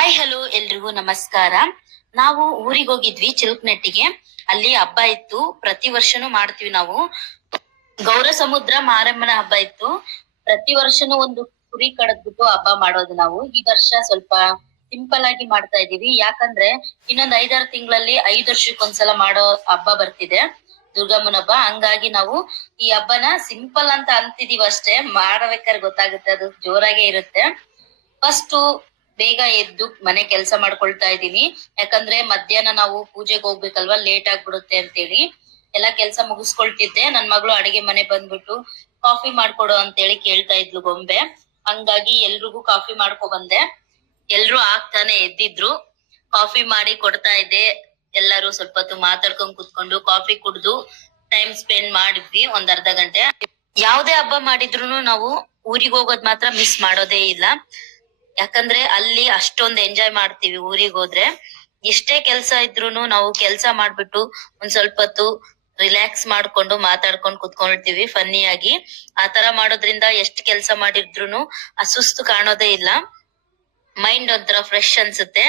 Hi hello ಎಲ್ರಿಗೂ ನಮಸ್ಕಾರ. ನಾವು ಊರಿಗೆ ಹೋಗಿದ್ವಿ ಚಿಲುಕ್ನೆಟ್ಟಿಗೆ ಅಲ್ಲಿ ಹಬ್ಬ ಇತ್ತು. ಪ್ರತಿ ವರ್ಷನೂ ಮಾಡ್ತೀವಿ ನಾವು. ಗೌರ ಸಮುದ್ರ ಮಾರಮ್ಮನ ಹಬ್ಬ ಇತ್ತು. ಪ್ರತಿ ವರ್ಷನೂ ಒಂದು ಕುರಿ ಕಡದ್ಬಿಟ್ಟು ಹಬ್ಬ ಮಾಡೋದು ನಾವು. ಈ ವರ್ಷ ಸ್ವಲ್ಪ ಸಿಂಪಲ್ ಆಗಿ ಮಾಡ್ತಾ ಇದೀವಿ ಯಾಕಂದ್ರೆ ಇನ್ನೊಂದ್ ಐದಾರು ತಿಂಗಳಲ್ಲಿ ಐದ್ ವರ್ಷಕ್ಕೊಂದ್ಸಲ ಮಾಡೋ ಹಬ್ಬ ಬರ್ತಿದೆ. ದುರ್ಗಮ್ಮನ ಹಬ್ಬ. ಹಂಗಾಗಿ ನಾವು ಈ ಹಬ್ಬನ ಸಿಂಪಲ್ ಅಂತ ಅಂತಿದೀವಿ ಅಷ್ಟೇ. ಮಾಡಬೇಕಾದ್ರೆ ಗೊತ್ತಾಗುತ್ತೆ. ಅದು ಜೋರಾಗೆ ಇರುತ್ತೆ. ಫಸ್ಟ್ ಬೇಗ ಎದ್ದು ಮನೆ ಕೆಲಸ ಮಾಡ್ಕೊಳ್ತಾ ಇದ್ದೀನಿ. ಯಾಕಂದ್ರೆ ಮಧ್ಯಾಹ್ನ ನಾವು ಪೂಜೆಗೆ ಹೋಗ್ಬೇಕಲ್ವಾ ಲೇಟ್ ಆಗ್ಬಿಡುತ್ತೆ ಅಂತೇಳಿ. ಎಲ್ಲಾ ಕೆಲಸ ಮುಗಿಸ್ಕೊಳ್ತಿದ್ದೆ. ನನ್ ಮಗಳು ಅಡಿಗೆ ಮನೆ ಬಂದ್ಬಿಟ್ಟು ಕಾಫಿ ಮಾಡ್ಕೊಡು ಅಂತೇಳಿ ಕೇಳ್ತಾ ಇದ್ಲು ಗೊಂಬೆ. ಹಂಗಾಗಿ ಎಲ್ರಿಗೂ ಕಾಫಿ ಮಾಡ್ಕೊ ಬಂದೆ. ಎಲ್ರು ಆಗ್ತಾನೆ ಎದ್ದಿದ್ರು. ಕಾಫಿ ಮಾಡಿ ಕೊಡ್ತಾ ಇದ್ದೆ. ಎಲ್ಲರೂ ಸ್ವಲ್ಪ ಹೊತ್ತು ಮಾತಾಡ್ಕೊಂಡ್ ಕುತ್ಕೊಂಡು ಕಾಫಿ ಕುಡ್ದು ಟೈಮ್ ಸ್ಪೆಂಡ್ ಮಾಡಿದ್ವಿ ಒಂದ್ ಅರ್ಧ ಗಂಟೆ. ಯಾವ್ದೇ ಹಬ್ಬ ಮಾಡಿದ್ರು ನಾವು ಊರಿಗೆ ಹೋಗೋದ್ ಮಾತ್ರ ಮಿಸ್ ಮಾಡೋದೇ ಇಲ್ಲ. ಯಾಕಂದ್ರೆ ಅಲ್ಲಿ ಅಷ್ಟೊಂದು ಎಂಜಾಯ್ ಮಾಡ್ತೀವಿ ಊರಿಗೆ ಹೋದ್ರೆ. ಎಷ್ಟೇ ಕೆಲಸ ಇದ್ರೂನು ನಾವು ಕೆಲಸ ಮಾಡ್ಬಿಟ್ಟು ಒಂದ್ ಸ್ವಲ್ಪ ಹೊತ್ತು ರಿಲ್ಯಾಕ್ಸ್ ಮಾಡ್ಕೊಂಡು ಮಾತಾಡ್ಕೊಂಡು ಕುತ್ಕೊಂಡಿರ್ತೀವಿ ಫನ್ನಿ ಆ ಆತರ ಮಾಡೋದ್ರಿಂದ ಎಷ್ಟ್ ಕೆಲಸ ಮಾಡಿದ್ರುನು ಅಸುಸ್ತು ಕಾಣೋದೇ ಇಲ್ಲ. ಮೈಂಡ್ ಒಂಥರ ಫ್ರೆಶ್ ಅನ್ಸುತ್ತೆ.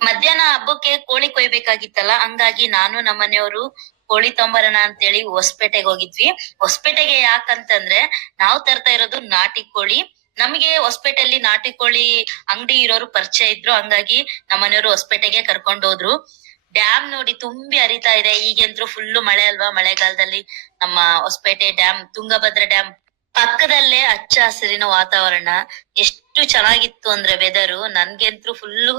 ಮಧ್ಯಾಹ್ನ ಹಬ್ಬಕ್ಕೆ ಕೋಳಿ ಕೊಯ್ಬೇಕಾಗಿತ್ತಲ್ಲ, ಹಂಗಾಗಿ ನಾನು ನಮ್ಮನೆಯವರು ಕೋಳಿ ತೊಂಬರಣ ಅಂತೇಳಿ ಹೊಸಪೇಟೆಗೆ ಹೋಗಿದ್ವಿ. ಹೊಸಪೇಟೆಗೆ ಯಾಕಂತಂದ್ರೆ ನಾವು ತರ್ತಾ ಇರೋದು ನಾಟಿ ಕೋಳಿ. ನಮಗೆ ಹೊಸಪೇಟೆಯಲ್ಲಿ ನಾಟಿ ಕೋಳಿ ಅಂಗಡಿ ಇರೋರು ಪರಿಚಯ ಇದ್ರು, ಹಂಗಾಗಿ ನಮ್ಮನೆಯವರು ಹೊಸಪೇಟೆಗೆ ಕರ್ಕೊಂಡು ಹೋದ್ರು. ಡ್ಯಾಮ್ ನೋಡಿ ತುಂಬಿ ಹರಿತಾ ಇದೆ ಈಗಂತೂ ಫುಲ್ಲು ಮಳೆ ಅಲ್ವಾ? ಮಳೆಗಾಲದಲ್ಲಿ ನಮ್ಮ ಹೊಸಪೇಟೆ ಡ್ಯಾಮ್ ತುಂಗಭದ್ರಾ ಡ್ಯಾಮ್ ಪಕ್ಕದಲ್ಲೇ ಹಚ್ಚ ಹಸಿರಿನ ವಾತಾವರಣ. ಎಷ್ಟು ಚೆನ್ನಾಗಿತ್ತು ಅಂದ್ರೆ ವೆದರು ನನ್ಗಂತ್ರು ಫುಲ್ಲು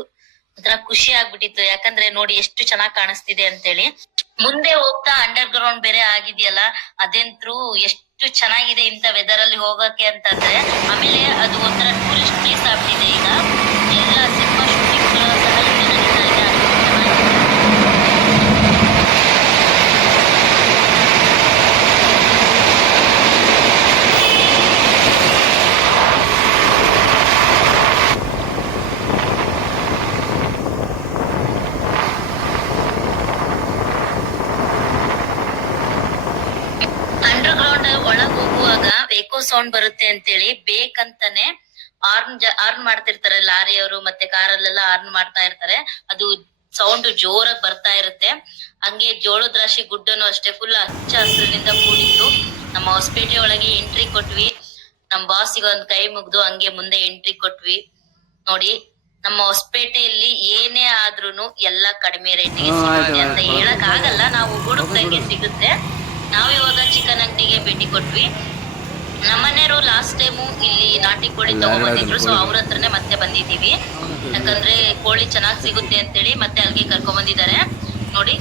ಒಂಥರ ಖುಷಿ ಆಗ್ಬಿಟ್ಟಿತ್ತು. ಯಾಕಂದ್ರೆ ನೋಡಿ ಎಷ್ಟು ಚೆನ್ನಾಗ್ ಕಾಣಿಸ್ತಿದೆ ಅಂತೇಳಿ. ಮುಂದೆ ಹೋಗ್ತಾ ಅಂಡರ್ ಗ್ರೌಂಡ್ ಬೇರೆ ಆಗಿದೆಯಲ್ಲ ಅದಂತ್ರು ಎಷ್ಟು ಚೆನ್ನಾಗಿದೆ ಇಂಥ ವೆದರ್ ಅಲ್ಲಿ ಹೋಗಕ್ಕೆ ಅಂತಂದ್ರೆ ಆಮೇಲೆ ಅದು ಒಂಥರ ಟೂರಿಸ್ಟ್ ಪ್ಲೇಸ್ ಆಗ್ತಿದೆ ಈಗ. ಎಲ್ಲ ಸಹ ಇಲ್ಲಿ ನಡೀತಾ ಇದೆ ಅಷ್ಟು ಚೆನ್ನಾಗಿದೆ. ಅಂಡರ್ ಗ್ರೌಂಡ್ ಒಳಗ್ ಸೌಂಡ್ ಬರುತ್ತೆ ಅಂತೇಳಿ ಬೇಕಂತಾನೆ ಆರ್ನ್ ಆರ್ನ್ ಮಾಡ್ತಿರ್ತಾರೆ ಲಾರಿಯವರು ಮತ್ತೆ ಕಾರಲ್ಲೆಲ್ಲ ಆರ್ನ್ ಮಾಡ್ತಾ ಇರ್ತಾರೆ. ಅದು ಸೌಂಡ್ ಜೋರಾಗಿ ಬರ್ತಾ ಇರುತ್ತೆ. ಹಂಗೆ ಜೋಳದ ರಾಶಿ ಗುಡ್ಡನು ಅಷ್ಟೇ ಫುಲ್ ಹಚ್ಚ ಹಸಿರಿನಿಂದ ಕೂಡಿತ್ತು ನಮ್ಮ ಹೊಸಪೇಟೆ ಒಳಗೆ ಎಂಟ್ರಿ ಕೊಟ್ವಿ. ನಮ್ ಬಾಸಿಗೆ ಒಂದ್ ಕೈ ಮುಗ್ದು ಹಂಗೆ ಮುಂದೆ ಎಂಟ್ರಿ ಕೊಟ್ವಿ. ನೋಡಿ ನಮ್ಮ ಹೊಸಪೇಟೆಯಲ್ಲಿ ಏನೇ ಆದ್ರೂನು ಎಲ್ಲಾ ಕಡಿಮೆ ರೇಟಿಗೆ ಸಿಗುತ್ತೆ ಅಂತ ಹೇಳಕ್ ಆಗಲ್ಲ. ನಾವು ಹುಡುಕ್ದಂಗೆ ಸಿಗುತ್ತೆ. ನಾವ್ ಇವಾಗ ಚಿಕನ್ ಅಂಗಡಿಗೆ ಭೇಟಿ ಕೊಟ್ವಿ. ನಮ್ಮನೆಯವರು ಲಾಸ್ಟ್ ಟೈಮು ಇಲ್ಲಿ ನಾಟಿ ಕೋಳಿ ತಗೊಂಡ್ಬಂದಿದ್ರು ಸೊ ಅವ್ರ ಹತ್ರನೇ ಮತ್ತೆ ಬಂದಿದ್ದೀವಿ. ಯಾಕಂದ್ರೆ ಕೋಳಿ ಚೆನ್ನಾಗಿ ಸಿಗುತ್ತೆ ಅಂತೇಳಿ ಮತ್ತೆ ಅಲ್ಲಿಗೆ ಕರ್ಕೊಂಡ್ ಬಂದಿದ್ದಾರೆ. ನೋಡಿ.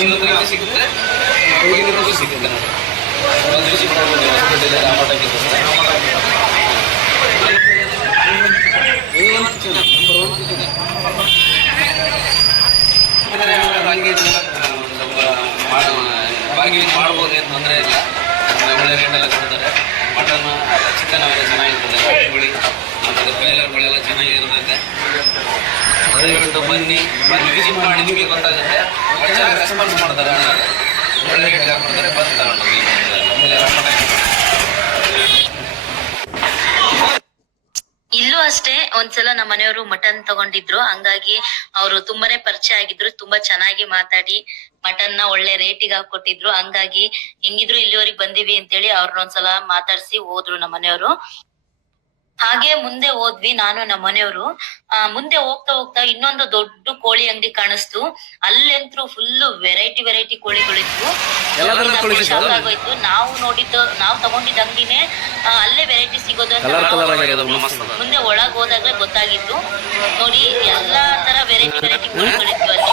ಸಿಗುತ್ತೆ. ಸಿಗುತ್ತೆ. ಬಾಗಿ ಮಾಡ್ಬೋದು ಏನು ತೊಂದರೆ ಇಲ್ಲ. ಒಳ್ಳೆ ರೇಟೆಲ್ಲ ಕೊಡ್ತಾರೆ. ಮಟನ್ ಚಿಕನ್ ಎಲ್ಲ ಚೆನ್ನಾಗಿರ್ತದೆ ಕೋಳಿ ಮತ್ತು ಬ್ರಾಯ್ಲರ್ಗಳೆಲ್ಲ ಚೆನ್ನಾಗಿರ್ತದೆ ದಯವಿಟ್ಟು ಬನ್ನಿ ಬನ್ನಿ ವಿಸಿಟ್ ಮಾಡಿ ನಿಮಗೆ ಗೊತ್ತಾಗುತ್ತೆ. ಒಳ್ಳೆ ರೆಸ್ಪಾನ್ಸ್ ಮಾಡ್ತಾರೆ. ಒಳ್ಳೆ ರೇಟ್ ಕೊಡ್ತಾರೆ ಬಂದು ತಗೊಂಡು ಹೋಗಿ. ಆಮೇಲೆ ಮಟನ್ ಇಲ್ಲೂ ಅಷ್ಟೇ ಒಂದ್ಸಲ ನಮ್ಮ ಮನೆಯವರು ಮಟನ್ ತಗೊಂಡಿದ್ರು. ಹಂಗಾಗಿ ಅವರು ತುಂಬಾನೇ ಪರಿಚಯ ಆಗಿದ್ರು ತುಂಬಾ ಚೆನ್ನಾಗಿ ಮಾತಾಡಿ ಮಟನ್ನ ಒಳ್ಳೆ ರೇಟಿಗೆ ಹಾಕೊಟ್ಟಿದ್ರು. ಹಂಗಾಗಿ ಹೆಂಗಿದ್ರು ಇಲ್ಲಿವರೆಗೆ ಬಂದಿವಿ ಅಂತೇಳಿ ಅವ್ರನ್ನ ಒಂದ್ಸಲ ಮಾತಾಡ್ಸಿ ಹೋದ್ರು ನಮ್ಮ ಮನೆಯವರು. ಹಾಗೆ ಮುಂದೆ ಹೋದ್ವಿ ನಾನು ನಮ್ಮ ಮನೆಯವರು. ಆ ಮುಂದೆ ಹೋಗ್ತಾ ಹೋಗ್ತಾ ಇನ್ನೊಂದು ದೊಡ್ಡ ಕೋಳಿ ಅಂಗಡಿ ಕಾಣಿಸ್ತು. ಅಲ್ಲಂತೂ ಫುಲ್ ವೆರೈಟಿ ವೆರೈಟಿ ಕೋಳಿಗಳಿದ್ವು. ಶಾಕ್ ಆಗೋಯ್ತು. ನಾವು ನೋಡಿದ್ದು ನಾವು ತಗೊಂಡಿದ್ದ ಅಂಗಡಿನೇ ಅಲ್ಲೇ ವೆರೈಟಿ ಸಿಗೋದು ಕಲರ್ ಕಲರ್ ಮುಂದೆ ಒಳಗೆ ಹೋದಾಗಲೇ ಗೊತ್ತಾಗಿತ್ತು. ನೋಡಿ ಎಲ್ಲಾ ತರ ವೆರೈಟಿ ವೆರೈಟಿ ಕೋಳಿಗಳಿದ್ವು ಅಲ್ಲಿ.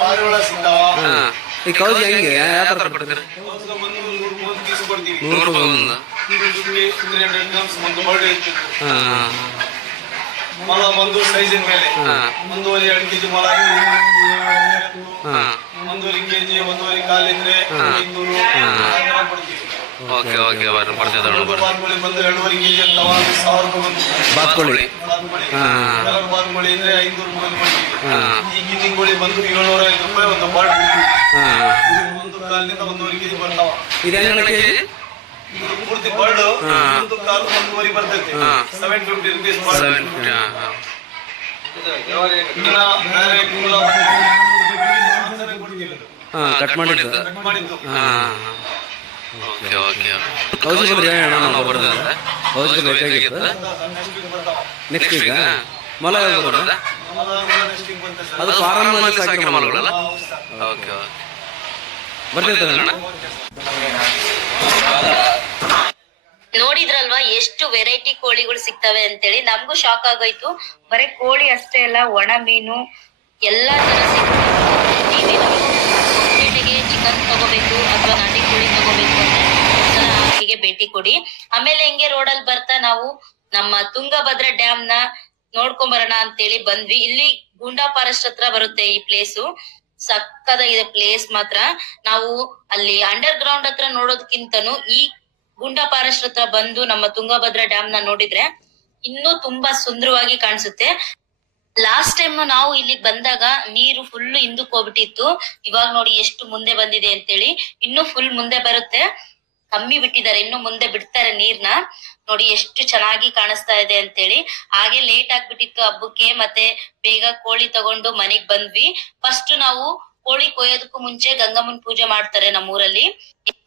ಪಾರಿವಾಳ ಸಿಗ್ತಾವ. ಈ ಕೌಸ್ ಹೆಂಗೆ? ಯಾವ ಯಾವ ಥರ ಕೊಡ್ತೀರಿ? ನೂರು ರೂಪಾಯಿ ಒಂದು. ಹಾ. ಮೊಲ ಒಂದು ಸೈಜಿನ ಮೇಲೆ. ಒಂದೂವರೆ ಎರಡು ಕೆಜಿ ಮೊಲ. ಹಾ. ಒಂದೂವರೆ ಕೆಜಿ ಒಂದೂವರೆ ಕಾಲು ಇದ್ರೆ ಐನೂರು. ಓಕೆ ಓಕೆ ಬರ್ರಿ ಬರ್ತಿದ್ದ ಅಣ್ಣ ಬರ್ರಿ ಬಾತ್ಕೋಳಿ ಬಂದು ಎರಡೂವರೆ ಕೆಜಿ ಅಂತಾವ ಅದು ಸಾವಿರ ರೂಪಾಯಿ ಬಂದು ಬಾತ್ಕೋಳಿ. ಬಾತ್ಕೋಳಿ. ಹಾ. ಕಲರ್ ಬಾತ್ಕೋಳಿ ಇದ್ರೆ ಐನೂರು ರೂಪಾಯಿ ಕೊಡ್ತೀವಿ ಹಾ ಈ ಗಿನ್ನಿ ಕೋಳಿ ಬಂದು ಏಳ್ನೂರ ಐದು ರೂಪಾಯಿ ಒಂದು ಒಂದು ಕಾಲಿನಿಂದ ಒಂದೂವರೆ ಕೆಜಿ ಬರ್ತಾವ ಇದು ಹೆಂಗ್ ಇದು ಪೂರ್ತಿ ಬರ್ಡ್ ಒಂದು ಕಾಲು ಒಂದೂವರೆ ಬರ್ತೈತಿ. ಹಾ. ಸೆವೆನ್ ಫಿಫ್ಟಿ ರುಪೀಸ್ ಸೆವೆನ್ ಹಾಂ ಹಾಂ. ಇನ್ನ ಬೇರೆ ಕುಂಬಳ ಹಾ ಕಟ್ ಮಾಡಿದ್ದು. ಕಟ್ ಮಾಡಿದ್ದು. ಓಕೆ ಓಕೆ ಕೌಸಿ ಬಂದ್ರೆ ಹೇಳಿ ಅಣ್ಣ ನಾವು ಬೇಕಾಗಿತ್ತು ನೆಕ್ಸ್ಟ್ ಈಗ? ನೆಕ್ಸ್ಟ್ ವೀಕ್ ಮೊಲ ಬರೋದ ಅದು ಫಾರಂ ಸಾಕಿರೋ ಮಲಗಳಲ್ಲ ಓಕೆ ಓಕೆ. ಅಣ್ಣ ನೋಡಿದ್ರಲ್ವಾ ಎಷ್ಟು ವೆರೈಟಿ ಕೋಳಿಗಳು ಸಿಗ್ತವೆ ಅಂತೇಳಿ? ನಮ್ಗೂ ಶಾಕ್ ಆಗೋಯ್ತು. ಬರೀ ಕೋಳಿ ಅಷ್ಟೇ ಅಲ್ಲ ಒಣ ಮೀನು ಎಲ್ಲಾ ತರ ಸಿಗ್ತವೆ ಚಿಕನ್ ತಗೋಬೇಕು ಅಥವಾ ನಾಟಿ ಕೋಳಿ ತಗೋಬೇಕು ಅಂದ್ರೆ ಭೇಟಿ ಕೊಡಿ. ಆಮೇಲೆ ಹಿಂಗೆ ರೋಡಲ್ಲಿ ಬರ್ತಾ ನಾವು ನಮ್ಮ ತುಂಗಭದ್ರಾ ಡ್ಯಾಮ್ನ ನೋಡ್ಕೊಂಡ್ ಬರೋಣ ಅಂತೇಳಿ ಬಂದ್ವಿ. ಇಲ್ಲಿ ಗುಂಡಾ ಫಾರೆಸ್ಟ್ ಹತ್ರ ಬರುತ್ತೆ ಈ ಪ್ಲೇಸು ಸಕ್ಕದಾಗಿದೆ ಪ್ಲೇಸ್ ಮಾತ್ರ. ನಾವು ಅಲ್ಲಿ ಅಂಡರ್ ಗ್ರೌಂಡ್ ಹತ್ರ ನೋಡೋದಕ್ಕಿಂತನೂ ಈ ಗುಂಡಾ ಫಾರೆಸ್ಟ್ ಹತ್ರ ಬಂದು ನಮ್ಮ ತುಂಗಭದ್ರಾ ಡ್ಯಾಮ್ನ ನೋಡಿದ್ರೆ ಇನ್ನೂ ತುಂಬಾ ಸುಂದರವಾಗಿ ಕಾಣಿಸುತ್ತೆ. ಲಾಸ್ಟ್ ಟೈಮ್ ನಾವು ಇಲ್ಲಿಗೆ ಬಂದಾಗ ನೀರು ಫುಲ್ ಹಿಂದಕ್ ಹೋಗ್ಬಿಟ್ಟಿತ್ತು. ಇವಾಗ ನೋಡಿ ಎಷ್ಟು ಮುಂದೆ ಬಂದಿದೆ ಅಂತೇಳಿ. ಇನ್ನು ಫುಲ್ ಮುಂದೆ ಬರುತ್ತೆ. ಕಮ್ಮಿ ಬಿಟ್ಟಿದ್ದಾರೆ. ಇನ್ನು ಮುಂದೆ ಬಿಡ್ತಾರೆ ನೀರ್ನ. ನೋಡಿ ಎಷ್ಟು ಚೆನ್ನಾಗಿ ಕಾಣಿಸ್ತಾ ಇದೆ ಅಂತೇಳಿ. ಹಾಗೆ ಲೇಟ್ ಆಗ್ಬಿಟ್ಟಿತ್ತು ಹಬ್ಬಕ್ಕೆ, ಮತ್ತೆ ಬೇಗ ಕೋಳಿ ತಗೊಂಡು ಮನೆಗ್ ಬಂದ್ವಿ. ಫಸ್ಟ್ ನಾವು ಕೋಳಿ ಕೊಯ್ಯೋದಕ್ಕೂ ಮುಂಚೆ ಗಂಗಮ್ಮನ್ ಪೂಜೆ ಮಾಡ್ತಾರೆ ನಮ್ಮೂರಲ್ಲಿ.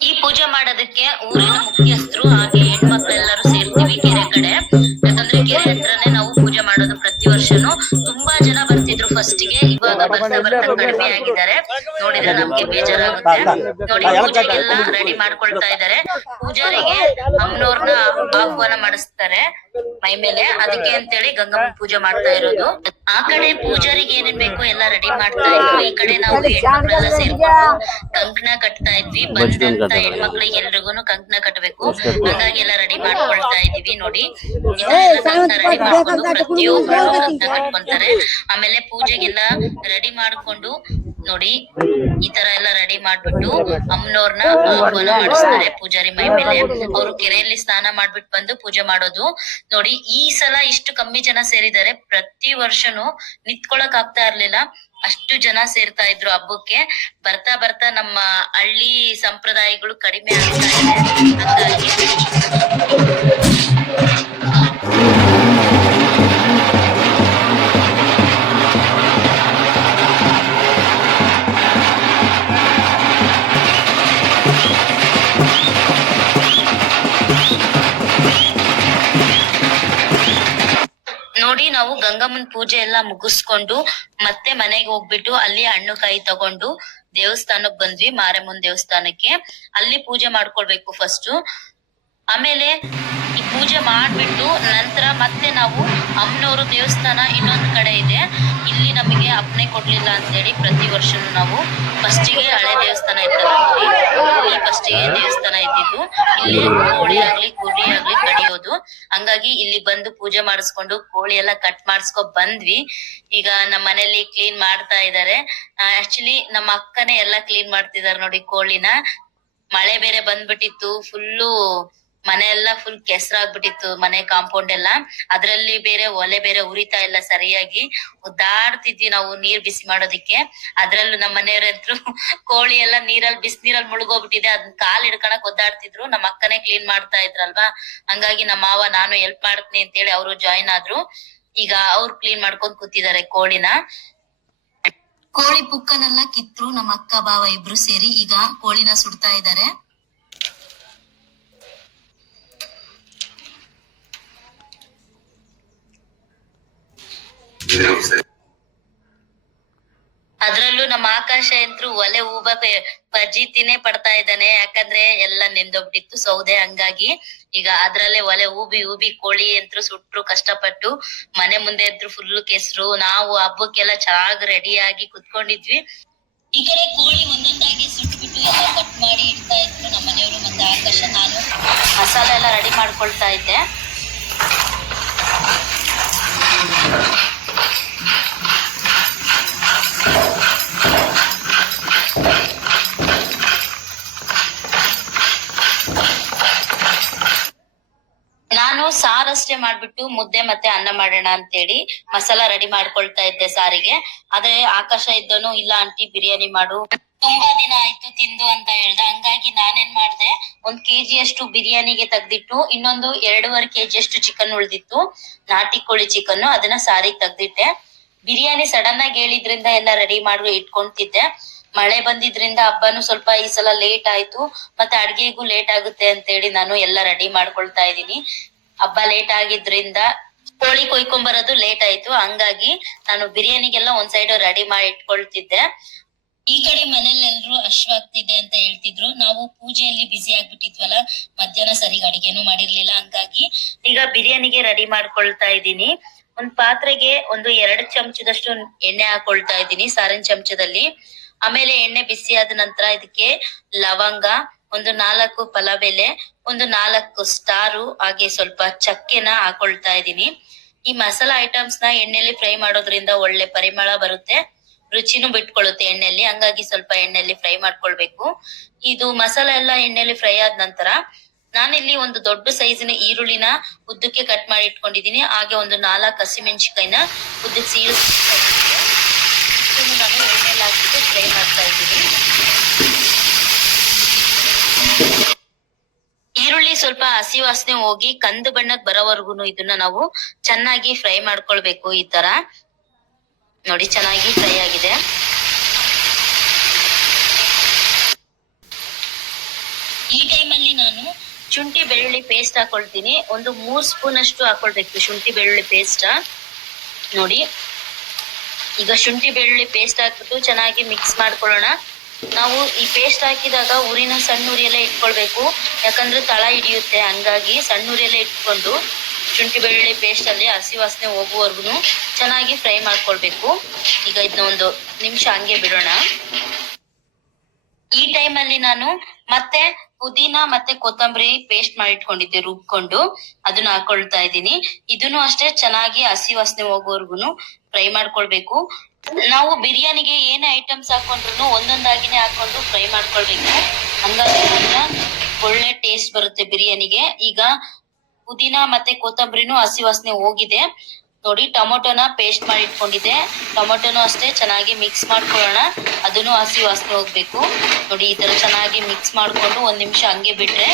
ಈ ಪೂಜೆ ಮಾಡೋದಕ್ಕೆ ಊರಿನ ಮುಖ್ಯಸ್ಥರು ಹಾಗೆ ಹೆಣ್ಮಕ್ಳೆಲ್ಲರೂ ಸೇರ್ತೀವಿ, ಕೆರೆ ಕಡೆ. ವರ್ಷನೂ ತುಂಬಾ ಜನ ಬರ್ತಿದ್ರು ಫಸ್ಟ್ಗೆ. ಇವಾಗ ಬರ್ತಾ ಬರ್ತಾ ಕಡಿಮೆ ಆಗಿದ್ದಾರೆ. ನೋಡಿದ್ರೆ ನಮ್ಗೆ ಬೇಜಾರಾಗುತ್ತೆ. ನೋಡಿ ಪೂಜೆಗೆಲ್ಲ ರೆಡಿ ಮಾಡ್ಕೊಳ್ತಾ ಇದ್ದಾರೆ. ಪೂಜಾರಿಗೆ ಅಮ್ಮನವ್ರನ್ನ ಆಹ್ವಾನ ಮಾಡಿಸ್ತಾರೆ ಮೈ ಮೇಲೆ. ಅದಕ್ಕೆ ಅಂತೇಳಿ ಗಂಗಮ್ಮ ಪೂಜೆ ಮಾಡ್ತಾ ಇರೋದು. ಆ ಕಡೆ ಪೂಜಾರಿಗೆ ಏನೇನ್ ಬೇಕು ಎಲ್ಲ ರೆಡಿ ಮಾಡ್ತಾ ಇದ್ವಿ. ಈ ಕಡೆ ನಾವು ಹೆಣ್ಮಕ್ಳೆಲ್ಲ ಸೇರ್ಕೊಂಡು ಕಂಕಣ ಕಟ್ತಾ ಇದ್ವಿ. ಬಂದಂತ ಹೆಣ್ಮಕ್ಳಿಗೆ ಎಲ್ರಿಗೂ ಕಂಕಣ ಕಟ್ಟಬೇಕು ಹಂಗಾಗಿ ಎಲ್ಲ ರೆಡಿ ಮಾಡ್ಕೊಳ್ತಾ ಇದೀವಿ ನೋಡಿ. ರೆಡಿ ಮಾಡ್ಕೊಂಡು ಪ್ರತಿಯೊಬ್ರು ಕಟ್ಕೊಂತಾರೆ ಆಮೇಲೆ ಪೂಜೆಗೆಲ್ಲ ರೆಡಿ ಮಾಡ್ಕೊಂಡು ನೋಡಿ, ಈ ತರ ಎಲ್ಲ ರೆಡಿ ಮಾಡ್ಬಿಟ್ಟು ಅಮ್ಮನವ್ರನ್ನ ಆಹ್ವಾನ ಮಾಡಿಸ್ತಾರೆ ಪೂಜಾರಿ ಮೈ ಮೇಲೆ. ಅವರು ಕೆರೆಯಲ್ಲಿ ಸ್ನಾನ ಮಾಡ್ಬಿಟ್ಟು ಬಂದು ಪೂಜೆ ಮಾಡೋದು. ನೋಡಿ, ಈ ಸಲ ಇಷ್ಟು ಕಮ್ಮಿ ಜನ ಸೇರಿದ್ದಾರೆ. ಪ್ರತಿ ವರ್ಷನು ನಿತ್ಕೊಳಕ್ ಆಗ್ತಾ ಇರ್ಲಿಲ್ಲ. ಅಷ್ಟು ಜನ ಸೇರ್ತಾ ಇದ್ರು ಹಬ್ಬಕ್ಕೆ. ಬರ್ತಾ ಬರ್ತಾ ನಮ್ಮ ಹಳ್ಳಿ ಸಂಪ್ರದಾಯಗಳು ಕಡಿಮೆ ಆಗ್ತಾ ಇದೆ. ಹಂಗಾಗಿ ನಾವು ಗಂಗಮ್ಮನ್ ಪೂಜೆ ಎಲ್ಲ ಮುಗಿಸ್ಕೊಂಡು ಮತ್ತೆ ಮನೆಗೆ ಹೋಗ್ಬಿಟ್ಟು ಅಲ್ಲಿ ಹಣ್ಣು ಕಾಯಿ ತಗೊಂಡು ದೇವಸ್ಥಾನಕ್ ಬಂದ್ವಿ, ಮಾರಮ್ಮನ್ ದೇವಸ್ಥಾನಕ್ಕೆ. ಅಲ್ಲಿ ಪೂಜೆ ಮಾಡ್ಕೊಳ್ಬೇಕು ಫಸ್ಟ್ ಆಮೇಲೆ ಈ ಪೂಜೆ ಮಾಡಿಬಿಟ್ಟು ನಂತರ ಮತ್ತೆ ನಾವು ಅಮ್ಮನವರು ದೇವಸ್ಥಾನ ಇನ್ನೊಂದು ಕಡೆ ಇದೆ. ಇಲ್ಲಿ ನಮಗೆ ಅಪ್ಪನೆ ಕೊಡಲಿಲ್ಲ ಅಂತೇಳಿ ಪ್ರತಿ ವರ್ಷನೂ ನಾವು ಫಸ್ಟಿಗೆ ಹಳೆ ದೇವಸ್ಥಾನ ಇತ್ತಲ್ಲ ಇಲ್ಲಿ ಫಸ್ಟಿಗೆ ದೇವಸ್ಥಾನ ಇದ್ದಿದ್ದು. ಇಲ್ಲಿ ಕೋಳಿ ಆಗ್ಲಿ, ಕುರಿ ಆಗ್ಲಿ ಕಡಿಯೋದು. ಹಂಗಾಗಿ ಇಲ್ಲಿ ಬಂದು ಪೂಜೆ ಮಾಡಿಸ್ಕೊಂಡು ಕೋಳಿ ಎಲ್ಲ ಕಟ್ ಮಾಡಿಸ್ಕೊ ಬಂದ್ವಿ. ಈಗ ನಮ್ಮ ಮನೇಲಿ ಕ್ಲೀನ್ ಮಾಡ್ತಾ ಇದ್ದಾರೆ ಆಕ್ಚುಲಿ ನಮ್ಮ ಅಕ್ಕನೇ ಎಲ್ಲ ಕ್ಲೀನ್ ಮಾಡ್ತಿದಾರೆ ನೋಡಿ ಕೋಳಿನ. ಮಳೆ ಬೇರೆ ಬಂದ್ಬಿಟ್ಟಿತ್ತು. ಫುಲ್ಲು ಮನೆ ಎಲ್ಲ ಫುಲ್ ಕೆಸರಾಗ್ಬಿಟ್ಟಿತ್ತು ಮನೆ ಕಾಂಪೌಂಡ್ ಎಲ್ಲ. ಅದ್ರಲ್ಲಿ ಬೇರೆ ಒಲೆ ಬೇರೆ ಉರಿತಾ ಇಲ್ಲ ಸರಿಯಾಗಿ. ಒದ್ದಾಡ್ತಿದ್ವಿ ನಾವು ನೀರ್ ಬಿಸಿ ಮಾಡೋದಿಕ್ಕೆ. ಅದ್ರಲ್ಲೂ ನಮ್ಮ ಮನೆಯವ್ರ ಕೋಳಿ ಎಲ್ಲ ನೀರಲ್ಲಿ ಬಿಸಿ ನೀರಲ್ಲಿ ಮುಳುಗೋಗ್ಬಿಟ್ಟಿದೆ. ಅದನ್ನ ಕಾಲ್ ಹಿಡ್ಕೊಳಕ್ ಒದ್ದಾಡ್ತಿದ್ರು. ನಮ್ಮ ಅಕ್ಕನೇ ಕ್ಲೀನ್ ಮಾಡ್ತಾ ಇದ್ರಲ್ವಾ? ಹಂಗಾಗಿ ನಮ್ಮ ಮಾವ ನಾನು ಹೆಲ್ಪ್ ಮಾಡ್ತೀನಿ ಅಂತೇಳಿ ಅವರು ಜಾಯಿನ್ ಆದ್ರು. ಈಗ ಅವ್ರು ಕ್ಲೀನ್ ಮಾಡ್ಕೊಂಡ್ ಕೂತಿದ್ದಾರೆ ಕೋಳಿನ. ಕೋಳಿ ಪುಕ್ಕನೆಲ್ಲ ಕಿತ್ರು ನಮ್ಮ ಅಕ್ಕ ಬಾವ ಇಬ್ರು ಸೇರಿ ಈಗ ಕೋಳಿನ ಸುಡ್ತಾ ಇದ್ದಾರೆ. ಅದ್ರಲ್ಲೂ ನಮ್ಮ ಆಕಾಶ ಅಂತೂ ಒಲೆ ಊಬ ಪಜೀತಿನೇ ಪಡ್ತಾ ಇದ್ದಾನೆ. ಯಾಕಂದ್ರೆ ಎಲ್ಲ ನೆಂದೋಗ್ಬಿಟ್ಟಿತ್ತು ಸೌದೆ ಹಂಗಾಗಿ. ಈಗ ಅದ್ರಲ್ಲೇ ಒಲೆ ಊಬಿ ಊಬಿ ಕೋಳಿ ಅಂತೂ ಸುಟ್ರು, ಕಷ್ಟಪಟ್ಟು ಮನೆ ಮುಂದೆ ಇದ್ರು ಫುಲ್ ಕೆಸರು. ನಾವು ಹಬ್ಬಕ್ಕೆಲ್ಲ ಚೆನ್ನಾಗ್ ರೆಡಿ ಆಗಿ ಕುತ್ಕೊಂಡಿದ್ವಿ. ಈ ಕಡೆ ಕೋಳಿ ಒಂದೊಂದಾಗಿ ಸುಟ್ಬಿಟ್ಟು ಎಲ್ಲ ಕಟ್ ಮಾಡಿ ಇಡ್ತಾ ಇದ್ರು ನಮ್ಮ ಮನೆಯವರು ಮತ್ತೆ ಆಕಾಶ, ನಾನು. ಮಸಾಲೆ ಎಲ್ಲ ರೆಡಿ ಮಾಡ್ಕೊಳ್ತಾ ಇದ್ದೆ. ಮುದ್ದೆ ಮತ್ತೆ ಅನ್ನ ಮಾಡೋಣ ಅಂತೇಳಿ ಮಸಾಲಾ ರೆಡಿ ಮಾಡ್ಕೊಳ್ತಾ ಇದ್ದೆ ಸಾರಿಗೆ. ಆದ್ರೆ ಆಕಾಶ ಇದ್ದನು, ಇಲ್ಲ ಆಂಟಿ ಬಿರಿಯಾನಿ ಮಾಡು. ತುಂಬಾ ದಿನ ಆಯ್ತು ತಿಂದು ಅಂತ ಹೇಳ್ದ. ಹಂಗಾಗಿ ನಾನೇನ್ ಮಾಡ್ದೆ, ಒಂದ್ ಕೆಜಿ ಅಷ್ಟು ಬಿರಿಯಾನಿಗೆ ತೆಗ್ದಿಟ್ಟು, ಇನ್ನೊಂದು ಎರಡೂವರೆ ಕೆಜಿ ಅಷ್ಟು ಚಿಕನ್ ಉಳ್ದಿತ್ತು, ನಾಟಿ ಕೋಳಿ ಚಿಕನ್ ಅದನ್ನ ಸಾರಿಗೆ ತೆಗ್ದಿಟ್ಟೆ. ಬಿರಿಯಾನಿ ಸಡನ್ ಆಗಿ ಹೇಳಿದ್ರಿಂದ ಎಲ್ಲ ರೆಡಿ ಮಾಡಿ ಇಟ್ಕೊಂತಿದ್ದೆ ಮಳೆ ಬಂದಿದ್ರಿಂದ ಹಬ್ಬನು ಸ್ವಲ್ಪ ಈ ಸಲ ಲೇಟ್ ಆಯ್ತು, ಮತ್ತೆ ಅಡ್ಗೆಗೂ ಲೇಟ್ ಆಗುತ್ತೆ ಅಂತೇಳಿ ನಾನು ಎಲ್ಲ ರೆಡಿ ಮಾಡ್ಕೊಳ್ತಾ ಇದೀನಿ ಹಬ್ಬ ಲೇಟ್ ಆಗಿದ್ರಿಂದ ಕೋಳಿ ಕೊಯ್ಕೊಂಡ್ ಬರೋದು ಲೇಟ್ ಆಯ್ತು. ಹಂಗಾಗಿ ನಾನು ಬಿರಿಯಾನಿಗೆಲ್ಲ ಒಂದ್ ಸೈಡ್ ರೆಡಿ ಮಾಡಿ ಇಟ್ಕೊಳ್ತಿದ್ದೆ. ಈ ಕಡೆ ಮನೇಲಿ ಎಲ್ರು ಅಶ್ವಾಗ್ತಿದೆ ಅಂತ ಹೇಳ್ತಿದ್ರು. ನಾವು ಪೂಜೆಯಲ್ಲಿ ಬಿಸಿ ಆಗ್ಬಿಟ್ಟಿದ್ವಲ್ಲ ಮಧ್ಯಾಹ್ನ ಸರಿ ಅಡಿಗೆನು ಮಾಡಿರ್ಲಿಲ್ಲ. ಹಂಗಾಗಿ ಈಗ ಬಿರಿಯಾನಿಗೆ ರೆಡಿ ಮಾಡ್ಕೊಳ್ತಾ ಇದ್ದೀನಿ. ಒಂದ್ ಪಾತ್ರೆಗೆ ಒಂದು ಎರಡು ಚಮಚದಷ್ಟು ಎಣ್ಣೆ ಹಾಕೊಳ್ತಾ ಇದ್ದೀನಿ ಸಾರಿನ ಚಮಚದಲ್ಲಿ. ಆಮೇಲೆ ಎಣ್ಣೆ ಬಿಸಿ ಆದ ನಂತರ ಇದಕ್ಕೆ ಲವಂಗ ಒಂದು ನಾಲ್ಕು ಪಲಾವ್ ಎಲೆ ಒಂದು ನಾಲ್ಕು ಸ್ಟಾರು, ಹಾಗೆ ಸ್ವಲ್ಪ ಚಕ್ಕೆನ ಹಾಕೊಳ್ತಾ ಇದ್ದೀನಿ. ಈ ಮಸಾಲಾ ಐಟಮ್ಸ್ನ ಎಣ್ಣೆಲಿ ಫ್ರೈ ಮಾಡೋದ್ರಿಂದ ಒಳ್ಳೆ ಪರಿಮಳ ಬರುತ್ತೆ, ರುಚಿನೂ ಬಿಟ್ಕೊಳ್ಳುತ್ತೆ ಎಣ್ಣೆಲಿ, ಹಂಗಾಗಿ ಸ್ವಲ್ಪ ಎಣ್ಣೆಲಿ ಫ್ರೈ ಮಾಡ್ಕೊಳ್ಬೇಕು. ಇದು ಮಸಾಲ ಎಲ್ಲ ಎಣ್ಣೆಲಿ ಫ್ರೈ ಆದ ನಂತರ ನಾನಿಲ್ಲಿ ಒಂದು ದೊಡ್ಡ ಸೈಜಿನ ಈರುಳ್ಳಿನ ಉದ್ದಕ್ಕೆ ಕಟ್ ಮಾಡಿ ಇಟ್ಕೊಂಡಿದೀನಿ ಹಾಗೆ ಒಂದು ನಾಲ್ಕು ಹಸಿಮೆಣಸಿಕಾಯಿನ ಉದ್ದಕ್ಕೆ ಸೀಳಿಸ್ ನಾನು ಎಣ್ಣೆಲಿ ಹಾಕಿಬಿಟ್ಟು ಫ್ರೈ ಮಾಡ್ತಾ ಇದ್ದೀನಿ. ಈರುಳ್ಳಿ ಸ್ವಲ್ಪ ಹಸಿ ವಾಸನೆ ಹೋಗಿ ಕಂದು ಬಣ್ಣಕ್ ಬರೋವರೆಗೂ ಇದನ್ನ ನಾವು ಚೆನ್ನಾಗಿ ಫ್ರೈ ಮಾಡ್ಕೊಳ್ಬೇಕು ಈ ತರ. ನೋಡಿ, ಚೆನ್ನಾಗಿ ಫ್ರೈ ಆಗಿದೆ. ಈ ಟೈಮಲ್ಲಿ ನಾನು ಶುಂಠಿ ಬೆಳ್ಳುಳ್ಳಿ ಪೇಸ್ಟ್ ಹಾಕೊಳ್ತೀನಿ. ಒಂದು ಮೂರ್ ಸ್ಪೂನ್ ಅಷ್ಟು ಹಾಕೊಳ್ಬೇಕು ಶುಂಠಿ ಬೆಳ್ಳುಳ್ಳಿ ಪೇಸ್ಟ್. ನೋಡಿ, ಈಗ ಶುಂಠಿ ಬೆಳ್ಳುಳ್ಳಿ ಪೇಸ್ಟ್ ಹಾಕ್ಬಿಟ್ಟು ಚೆನ್ನಾಗಿ ಮಿಕ್ಸ್ ಮಾಡ್ಕೊಳ್ಳೋಣ. ನಾವು ಈ ಪೇಸ್ಟ್ ಹಾಕಿದಾಗ ಉರಿನ ಸಣ್ಣ ಉರಿಯಲ್ಲೇ ಇಟ್ಕೊಳ್ಬೇಕು. ಯಾಕಂದ್ರೆ ತಳ ಹಿಡಿಯುತ್ತೆ. ಹಂಗಾಗಿ ಸಣ್ಣ ಉರಿಯಲ್ಲೇ ಇಟ್ಕೊಂಡು ಶುಂಠಿ ಬೆಳ್ಳುಳ್ಳಿ ಪೇಸ್ಟ್ ಅಲ್ಲಿ ಹಸಿ ವಾಸನೆ ಹೋಗುವವರೆಗೂ ಚೆನ್ನಾಗಿ ಫ್ರೈ ಮಾಡ್ಕೊಳ್ಬೇಕು. ಈಗ ಇದನ್ನ ಒಂದು ನಿಮಿಷ ಹಂಗೆ ಬಿಡೋಣ. ಈ ಟೈಮ್ ಅಲ್ಲಿ ನಾನು ಮತ್ತೆ ಪುದೀನ ಮತ್ತೆ ಕೊತ್ತಂಬರಿ ಪೇಸ್ಟ್ ಮಾಡಿ ಇಟ್ಕೊಂಡಿದ್ದೆ ರುಬ್ಕೊಂಡು. ಅದನ್ನ ಹಾಕೊಳ್ತಾ ಇದ್ದೀನಿ. ಇದನ್ನು ಅಷ್ಟೇ ಚೆನ್ನಾಗಿ ಹಸಿ ವಾಸನೆ ಹೋಗೋವರ್ಗುನು ಫ್ರೈ ಮಾಡ್ಕೊಳ್ಬೇಕು. ನಾವು ಬಿರಿಯಾನಿಗೆ ಏನೇ ಐಟಮ್ಸ್ ಹಾಕೊಂಡ್ರು ಒಂದೊಂದಾಗಿನೇ ಹಾಕೊಂಡು ಫ್ರೈ ಮಾಡ್ಕೊಳ್ಬೇಕು. ಹಂಗಾಗಿ ಒಳ್ಳೆ ಟೇಸ್ಟ್ ಬರುತ್ತೆ ಬಿರಿಯಾನಿಗೆ. ಈಗ ಪುದೀನ ಮತ್ತೆ ಕೊತ್ತಂಬರಿನೂ ಹಸಿ ವಾಸನೆ ಹೋಗಿದೆ. ನೋಡಿ, ಟೊಮೊಟೊನ ಪೇಸ್ಟ್ ಮಾಡಿ ಇಟ್ಕೊಂಡಿದ್ದೆ. ಟೊಮೊಟೊನು ಅಷ್ಟೇ ಚೆನ್ನಾಗಿ ಮಿಕ್ಸ್ ಮಾಡ್ಕೊಳ್ಳೋಣ. ಅದನ್ನು ಹಸಿ ವಾಸನೆ ಹೋಗ್ಬೇಕು. ನೋಡಿ, ಈ ತರ ಚೆನ್ನಾಗಿ ಮಿಕ್ಸ್ ಮಾಡ್ಕೊಂಡು ಒಂದ್ ನಿಮಿಷ ಹಂಗೆ ಬಿಟ್ರೆ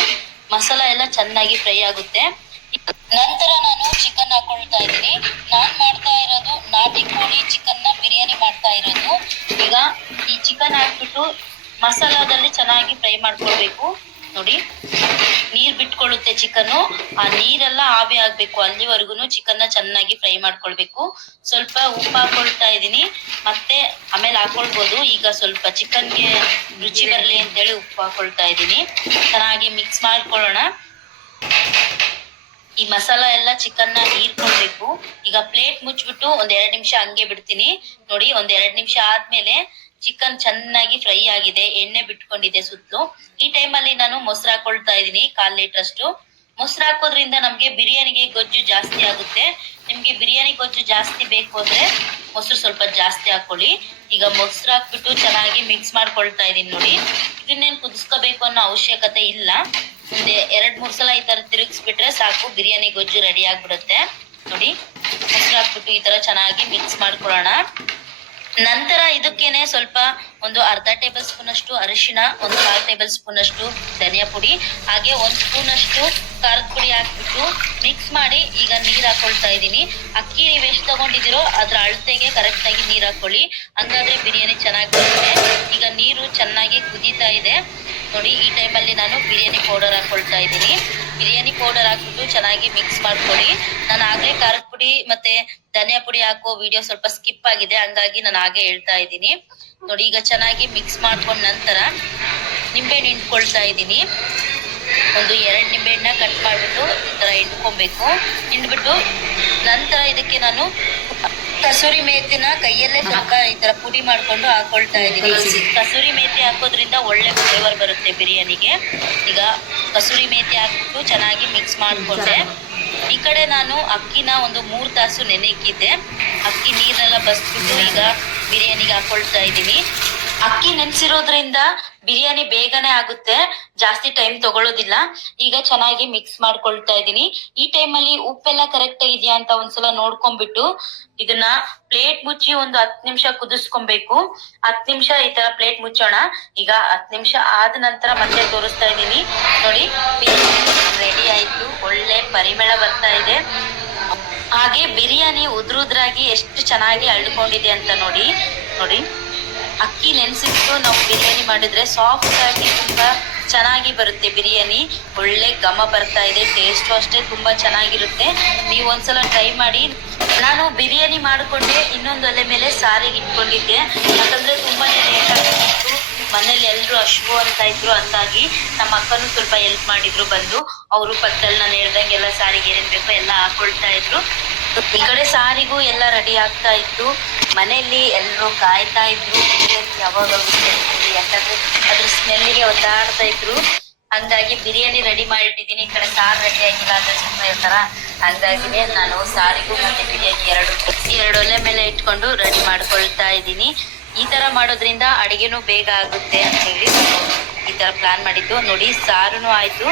ಮಸಾಲ ಎಲ್ಲ ಚೆನ್ನಾಗಿ ಫ್ರೈ ಆಗುತ್ತೆ. ನಂತರ ನಾನು ಚಿಕನ್ ಹಾಕೊಳ್ತಾ ಇದ್ದೀನಿ. ನಾನ್ ಮಾಡ್ತಾ ಇರೋದು ನಾಟಿ ಕೋಳಿ ಚಿಕನ್ನ ಬಿರಿಯಾನಿ ಮಾಡ್ತಾ ಇರೋದು. ಈಗ ಈ ಚಿಕನ್ ಹಾಕ್ಬಿಟ್ಟು ಮಸಾಲಾದಲ್ಲಿ ಚೆನ್ನಾಗಿ ಫ್ರೈ ಮಾಡ್ಕೊಳ್ಬೇಕು. ನೋಡಿ, ನೀರ್ ಬಿಟ್ಕೊಳ್ಳುತ್ತೆ ಚಿಕನ್ ಆ ನೀರೆಲ್ಲ ಆವಿ ಆಗ್ಬೇಕು. ಅಲ್ಲಿವರೆಗೂ ಚಿಕನ್ ಚೆನ್ನಾಗಿ ಫ್ರೈ ಮಾಡ್ಕೊಳ್ಬೇಕು. ಸ್ವಲ್ಪ ಉಪ್ಪು ಹಾಕೊಳ್ತಾ ಇದ್ದೀನಿ. ಮತ್ತೆ ಆಮೇಲೆ ಹಾಕೊಳ್ಬೋದು. ಈಗ ಸ್ವಲ್ಪ ಚಿಕನ್ಗೆ ರುಚಿ ಬರ್ಲಿ ಅಂತೇಳಿ ಉಪ್ಪು ಹಾಕೊಳ್ತಾ ಇದ್ದೀನಿ. ಚೆನ್ನಾಗಿ ಮಿಕ್ಸ್ ಮಾಡ್ಕೊಳ್ಳೋಣ. ಈ ಮಸಾಲ ಎಲ್ಲ ಚಿಕನ್ನ ಹೀರ್ಕೊಳ್ಬೇಕು ಈಗ ಪ್ಲೇಟ್ ಮುಚ್ಚಿಬಿಟ್ಟು ಒಂದ್ ಎರಡ್ ನಿಮಿಷ ಹಂಗೆ ಬಿಡ್ತೀನಿ. ನೋಡಿ, ಒಂದ್ ಎರಡ್ ನಿಮಿಷ ಆದ್ಮೇಲೆ ಚಿಕನ್ ಚೆನ್ನಾಗಿ ಫ್ರೈ ಆಗಿದೆ, ಎಣ್ಣೆ ಬಿಟ್ಕೊಂಡಿದೆ ಸುತ್ತಲೂ. ಈ ಟೈಮಲ್ಲಿ ನಾನು ಮೊಸರು ಹಾಕೊಳ್ತಾ ಇದೀನಿ ಕಾಲ್ ಲೀಟರ್ ಅಷ್ಟು ಮೊಸರು ಹಾಕೋದ್ರಿಂದ ನಮ್ಗೆ ಬಿರಿಯಾನಿಗೆ ಗೊಜ್ಜು ಜಾಸ್ತಿ ಆಗುತ್ತೆ. ನಿಮ್ಗೆ ಬಿರಿಯಾನಿ ಗೊಜ್ಜು ಜಾಸ್ತಿ ಬೇಕು ಅಂದ್ರೆ ಮೊಸರು ಸ್ವಲ್ಪ ಜಾಸ್ತಿ ಹಾಕೊಳ್ಳಿ. ಈಗ ಮೊಸರು ಹಾಕ್ಬಿಟ್ಟು ಚೆನ್ನಾಗಿ ಮಿಕ್ಸ್ ಮಾಡ್ಕೊಳ್ತಾ ಇದೀನಿ ನೋಡಿ. ಇದನ್ನೇನು ಕುದಿಸ್ಕೋಬೇಕು ಅನ್ನೋ ಅವಶ್ಯಕತೆ ಇಲ್ಲ. ಮುಂದೆ ಎರಡ್, ಮೂರ್ ಸಲ ಈ ತರ ತಿರುಗಿಸ್ಬಿಟ್ರೆ ಸಾಕು, ಬಿರಿಯಾನಿ ಗೊಜ್ಜು ರೆಡಿ ಆಗ್ಬಿಡುತ್ತೆ. ನೋಡಿ, ಮೊಸರು ಹಾಕ್ಬಿಟ್ಟು ಈ ತರ ಚೆನ್ನಾಗಿ ಮಿಕ್ಸ್ ಮಾಡ್ಕೊಳ್ಳೋಣ. ನಂತರ ಇದಕ್ಕೇನೆ ಸ್ವಲ್ಪ ಒಂದು ಅರ್ಧ ಟೇಬಲ್ ಸ್ಪೂನ್ ಅಷ್ಟು ಅರಿಶಿನ ಒಂದು ಕಾಲ್ ಟೇಬಲ್ ಸ್ಪೂನ್ ಅಷ್ಟು ಧನಿಯಾ ಪುಡಿ, ಹಾಗೆ ಒಂದ್ ಸ್ಪೂನ್ ಅಷ್ಟು ಖಾರದ ಪುಡಿ ಹಾಕ್ಬಿಟ್ಟು ಮಿಕ್ಸ್ ಮಾಡಿ ಈಗ ನೀರ್ ಹಾಕೊಳ್ತಾ ಇದೀನಿ ಅಕ್ಕಿ ನೀವ್ ಎಷ್ಟು ತಗೊಂಡಿದ್ದೀರೋ ಅದ್ರ ಅಳತೆಗೆ ಕರೆಕ್ಟ್ ಆಗಿ ನೀರ್ ಹಾಕೊಳ್ಳಿ. ಹಂಗಾದ್ರೆ ಬಿರಿಯಾನಿ ಚೆನ್ನಾಗಿ ಬರುತ್ತೆ. ಈಗ ನೀರು ಚೆನ್ನಾಗಿ ಕುದೀತಾ ಇದೆ. ನೋಡಿ, ಈ ಟೈಮಲ್ಲಿ ನಾನು ಬಿರಿಯಾನಿ ಪೌಡರ್ ಹಾಕೊಳ್ತಾ ಇದ್ದೀನಿ. ಬಿರಿಯಾನಿ ಪೌಡರ್ ಹಾಕ್ಬಿಟ್ಟು ಚೆನ್ನಾಗಿ ಮಿಕ್ಸ್ ಮಾಡ್ಕೊಳ್ಳಿ. ನಾನು ಆಗ್ಲೇ ಖಾರದ ಪುಡಿ ಮತ್ತೆ ಧನಿಯಾ ಪುಡಿ ಹಾಕೋ ವಿಡಿಯೋ ಸ್ವಲ್ಪ ಸ್ಕಿಪ್ ಆಗಿದೆ. ಹಂಗಾಗಿ ನಾನು ಹಾಗೆ ಹೇಳ್ತಾ ಇದ್ದೀನಿ. ನೋಡಿ, ಈಗ ಚೆನ್ನಾಗಿ ಮಿಕ್ಸ್ ಮಾಡ್ಕೊಂಡ ನಂತರ ನಿಂಬೆ ಹಿಂಡ್ಕೊಳ್ತಾ ಇದ್ದೀನಿ. ಒಂದು ಎರಡು ನಿಂಬೆಹಣ್ಣ ಕಟ್ ಮಾಡ್ಬಿಟ್ಟು ಈ ತರ ಹಿಂಡ್ಕೊಬೇಕು. ಹಿಂಡ್ಬಿಟ್ಟು ನಂತರ ಇದಕ್ಕೆ ನಾನು ಕಸೂರಿ ಮೇಥಿನ ಕೈಯಲ್ಲೇ ಸ್ವಲ್ಪ ಈ ತರ ಪುಡಿ ಮಾಡ್ಕೊಂಡು ಹಾಕೊಳ್ತಾ ಇದ್ದೀನಿ. ಕಸೂರಿ ಮೇಥಿ ಹಾಕೋದ್ರಿಂದ ಒಳ್ಳೆ ಫ್ಲೇವರ್ ಬರುತ್ತೆ ಬಿರಿಯಾನಿಗೆ. ಈಗ ಕಸೂರಿ ಮೇಥಿ ಹಾಕ್ಬಿಟ್ಟು ಚೆನ್ನಾಗಿ ಮಿಕ್ಸ್ ಮಾಡ್ಕೊಂಡೆ. ಈ ಕಡೆ ನಾನು ಅಕ್ಕಿನ ಒಂದು ಮೂರು ತಾಸು ನೆನೆಕ್ಕಿದ್ದೆ ಅಕ್ಕಿ ನೀರ್ನೆಲ್ಲ ಬಸ್ಬಿಟ್ಟು ಈಗ ಬಿರಿಯಾನಿಗೆ ಹಾಕೊಳ್ತಾ ಇದ್ದೀನಿ. ಅಕ್ಕಿ ನೆನ್ಸಿರೋದ್ರಿಂದ ಬಿರಿಯಾನಿ ಬೇಗನೆ ಆಗುತ್ತೆ. ಜಾಸ್ತಿ ಟೈಮ್ ತಗೊಳ್ಳೋದಿಲ್ಲ ಈಗ ಚೆನ್ನಾಗಿ ಮಿಕ್ಸ್ ಮಾಡ್ಕೊಳ್ತಾ ಇದ್ದೀನಿ. ಈ ಟೈಮಲ್ಲಿ ಉಪ್ಪೆಲ್ಲ ಕರೆಕ್ಟ್ ಆಗಿದ್ಯಾ ಅಂತ ಒಂದ್ಸಲ ನೋಡ್ಕೊಂಡ್ಬಿಟ್ಟು ಇದನ್ನ ಪ್ಲೇಟ್ ಮುಚ್ಚಿ ಒಂದು ಹತ್ ನಿಮಿಷ ಕುದಿಸ್ಕೊಬೇಕು. ಹತ್ ನಿಮಿಷ ಈ ತರ ಪ್ಲೇಟ್ ಮುಚ್ಚೋಣ. ಈಗ ಹತ್ ನಿಮಿಷ ಆದ ನಂತರ ಮತ್ತೆ ತೋರಿಸ್ತಾ ಇದ್ದೀನಿ. ನೋಡಿ ರೆಡಿ ಆಯ್ತು. ಒಳ್ಳೆ ಪರಿಮಳ ಬರ್ತಾ ಇದೆ. ಹಾಗೆ ಬಿರಿಯಾನಿ ಉದ್ರುದ್ರಾಗಿ ಎಷ್ಟು ಚೆನ್ನಾಗಿ ಅಳ್ಕೊಂಡಿದೆ ಅಂತ ನೋಡಿ. ನೋಡಿ. ಅಕ್ಕಿ ನೆನ್ಸಿಟ್ಟು ನಾವು ಬಿರಿಯಾನಿ ಮಾಡಿದ್ರೆ ಸಾಫ್ಟ್ ಆಗಿ ತುಂಬಾ ಚೆನ್ನಾಗಿ ಬರುತ್ತೆ ಬಿರಿಯಾನಿ. ಒಳ್ಳೆ ಘಮ ಬರ್ತಾ ಇದೆ ಟೇಸ್ಟು ಅಷ್ಟೇ ತುಂಬಾ ಚೆನ್ನಾಗಿರುತ್ತೆ. ನೀವು ಒಂದ್ಸಲ ಟ್ರೈ ಮಾಡಿ. ನಾನು ಬಿರಿಯಾನಿ ಮಾಡಿಕೊಂಡೆ, ಇನ್ನೊಂದು ಒಲೆ ಮೇಲೆ ಸಾರಿಗೆ ಇಟ್ಕೊಂಡಿದ್ದೆ. ಯಾಕಂದ್ರೆ ತುಂಬಾನೇ ಲೇಟ್ ಆಗಿತ್ತು. ಮನೇಲಿ ಎಲ್ರು ಅಶ್ವು ಅಂತ ಇದ್ರು ಹಂಗಾಗಿ ನಮ್ಮ ಅಕ್ಕನೂ ಸ್ವಲ್ಪ ಹೆಲ್ಪ್ ಮಾಡಿದ್ರು ಬಂದು. ಅವರು ಪಕ್ಕದಲ್ಲಿ ನಾನು ಹೇಳ್ದಂಗೆಲ್ಲ ಸಾರಿಗೆ ಏನೇನ್ ಬೇಕೋ ಎಲ್ಲ ಹಾಕೊಳ್ತಾ ಇದ್ರು. ಈ ಕಡೆ ಸಾರಿಗೂ ಎಲ್ಲ ರೆಡಿ ಆಗ್ತಾ ಇತ್ತು. ಮನೆಯಲ್ಲಿ ಎಲ್ಲರೂ ಕಾಯ್ತಾ ಇದ್ರು. ಯಾವಾಗ. ಯಾಕಂದ್ರೆ ಅದ್ರ ಸ್ಮೆಲ್ಗೆ ಒದ್ದಾಡ್ತಾ ಇದ್ರು. ಹಂಗಾಗಿ ಬಿರಿಯಾನಿ ರೆಡಿ ಮಾಡಿಟ್ಟಿದ್ದೀನಿ. ಈ ಕಡೆ ಸಾರು ರೆಡಿ ಆಗಿಲ್ಲ ಅಂತ ಸುಮ್ಮನೆ ಇರ್ತಾರ. ಹಂಗಾಗಿನೇ ನಾನು ಸಾರಿಗೂ ಮತ್ತೆ ಬಿರಿಯಾನಿ ಎರಡು ಎರಡು ಒಲೆ ಮೇಲೆ ಇಟ್ಕೊಂಡು ರೆಡಿ ಮಾಡ್ಕೊಳ್ತಾ ಇದ್ದೀನಿ. ಈ ತರ ಮಾಡೋದ್ರಿಂದ ಅಡಿಗೆನೂ ಬೇಗ ಆಗುತ್ತೆ ಅಂತ ಹೇಳಿ ಈ ತರ ಪ್ಲಾನ್ ಮಾಡಿದ್ದು. ನೋಡಿ, ಸಾರುನು ಆಯ್ತು.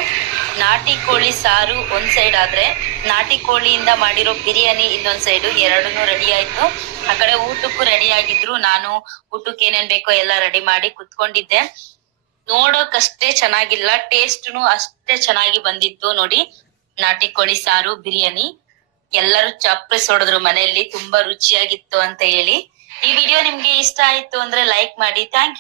ನಾಟಿ ಕೋಳಿ ಸಾರು ಒಂದ್ ಸೈಡ್ ಆದ್ರೆ, ನಾಟಿ ಕೋಳಿಯಿಂದ ಮಾಡಿರೋ ಬಿರಿಯಾನಿ ಇನ್ನೊಂದ್ ಸೈಡು ಎರಡನ್ನೂ ರೆಡಿ ಆಯ್ತು. ಆ ಕಡೆ ಊಟಕ್ಕೂ ರೆಡಿ ಆಗಿದ್ರು. ನಾನು ಊಟಕ್ಕೆ ಏನೇನ್ ಬೇಕೋ ಎಲ್ಲ ರೆಡಿ ಮಾಡಿ ಕುತ್ಕೊಂಡಿದ್ದೆ. ನೋಡೋಕಷ್ಟೇ ಚೆನ್ನಾಗಿಲ್ಲ. ಟೇಸ್ಟ್ನು ಅಷ್ಟೇ ಚೆನ್ನಾಗಿ ಬಂದಿತ್ತು. ನೋಡಿ, ನಾಟಿ ಕೋಳಿ ಸಾರು, ಬಿರಿಯಾನಿ. ಎಲ್ಲರೂ ಚಪ್ಪಸ್ ಹೊಡೆದ್ರು ಮನೆಯಲ್ಲಿ. ತುಂಬಾ ರುಚಿಯಾಗಿತ್ತು ಅಂತ ಹೇಳಿ. ಈ ವಿಡಿಯೋ ನಿಮ್ಗೆ ಇಷ್ಟ ಆಯ್ತು ಅಂದ್ರೆ ಲೈಕ್ ಮಾಡಿ. ಥ್ಯಾಂಕ್